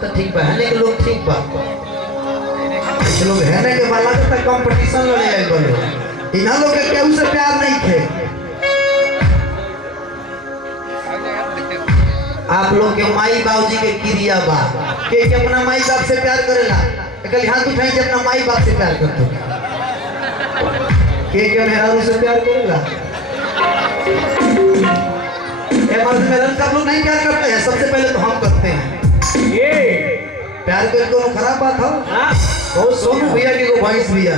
बात तो ठीक बा, है के लोग ठीक बा, लोग है ना के वाला तक कंपटीशन लड़े आए बोलो, इन्हां लोग के केहू से प्यार नहीं थे। आप लोग के माई बाबूजी के क्रिया बा के अपना माई बाप से प्यार करेला, कल हाथ उठाई जे अपना माई बाप से प्यार करते के मेहरारू से प्यार करेला। मेरा सब लोग नहीं प्यार करते हैं, सबसे पहले तो हम करते हैं। ये प्यार करके तो खराब बात हो। बहुत सोनू भैया के को भैंस भैया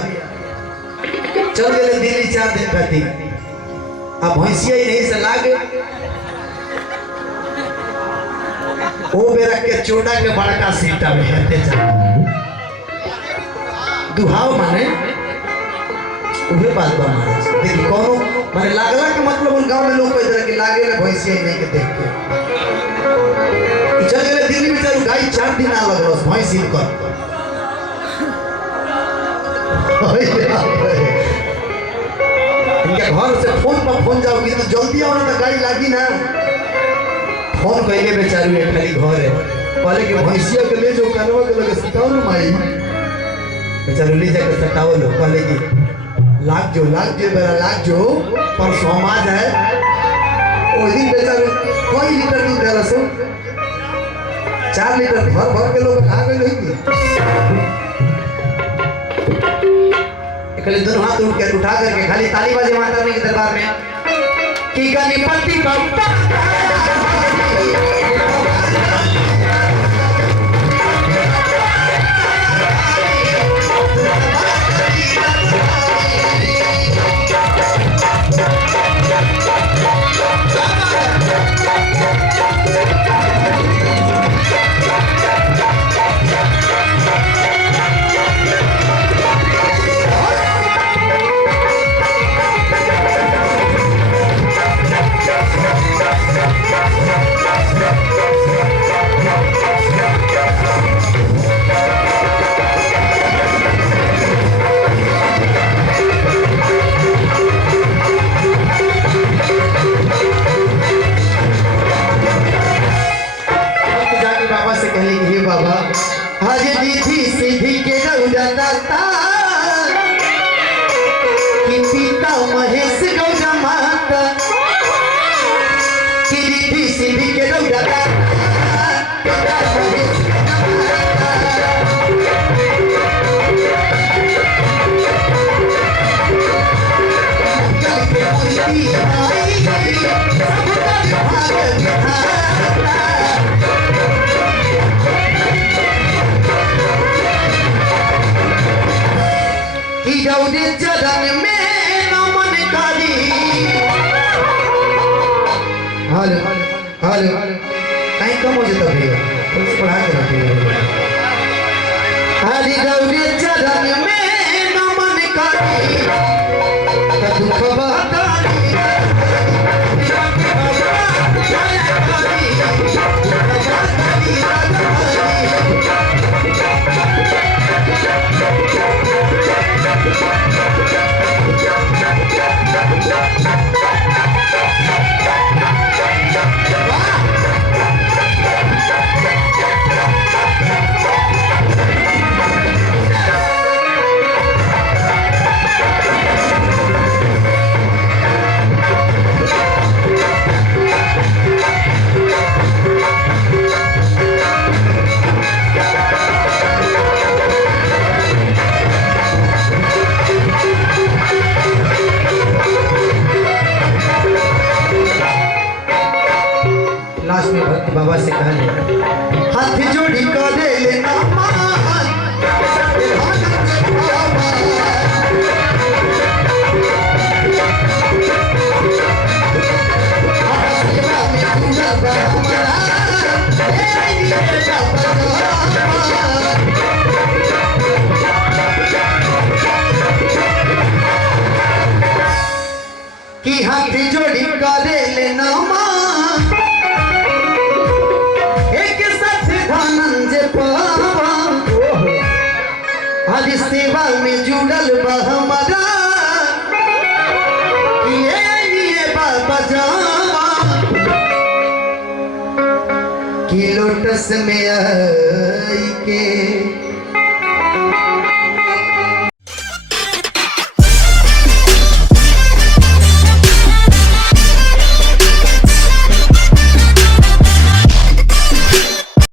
चल गए दिल्ली 4 दिन खातिर, अब भैंसिया ही नहीं से लागे वो बेरा के चोटा के बड़का सीटा में रहते जा दुहाव माने उहे बात बा महाराज। देखिए कोनो माने लागला के मतलब उन गांव में लोग कोई तरह के लागे ना भैंसिया ही नहीं के देख के चल गए दिल्ली में। चारू गाय 4 दिन आ लगलो भैंस ही कर इनके घर से फोन पर फोन जाओगी तो जल्दी आओ ना, गाड़ी लागी ना। फोन कइले बेचारू एक खाली घर है, पहले के भैंसिया के ले जो कनवा के लगे सटाओ ना माई, बेचारू ले जाके सटाओ लो, पहले की लाग जो बेरा लाग जो पर समाज है ओ दिन बेचारू कोई लीटर दूध देला सो 4 लीटर भर के लोग खा गए नहीं। खाली दोनों हाथ उठा करके खाली ताली बाजे माता रानी के दरबार में कि गणपति बप्पा कहीं कम हो जाता भैया तो पढ़ा के रखिए। हरि गौरी चरण में नमन करी दुख बहतारी बाबा से कहले हाथ जोड़ी कर लेना कि हाथ जोड़ी कर लेना हरि सेवा में जुड़ल बा हमारा ये बाबा जावा कि लोटस में आई के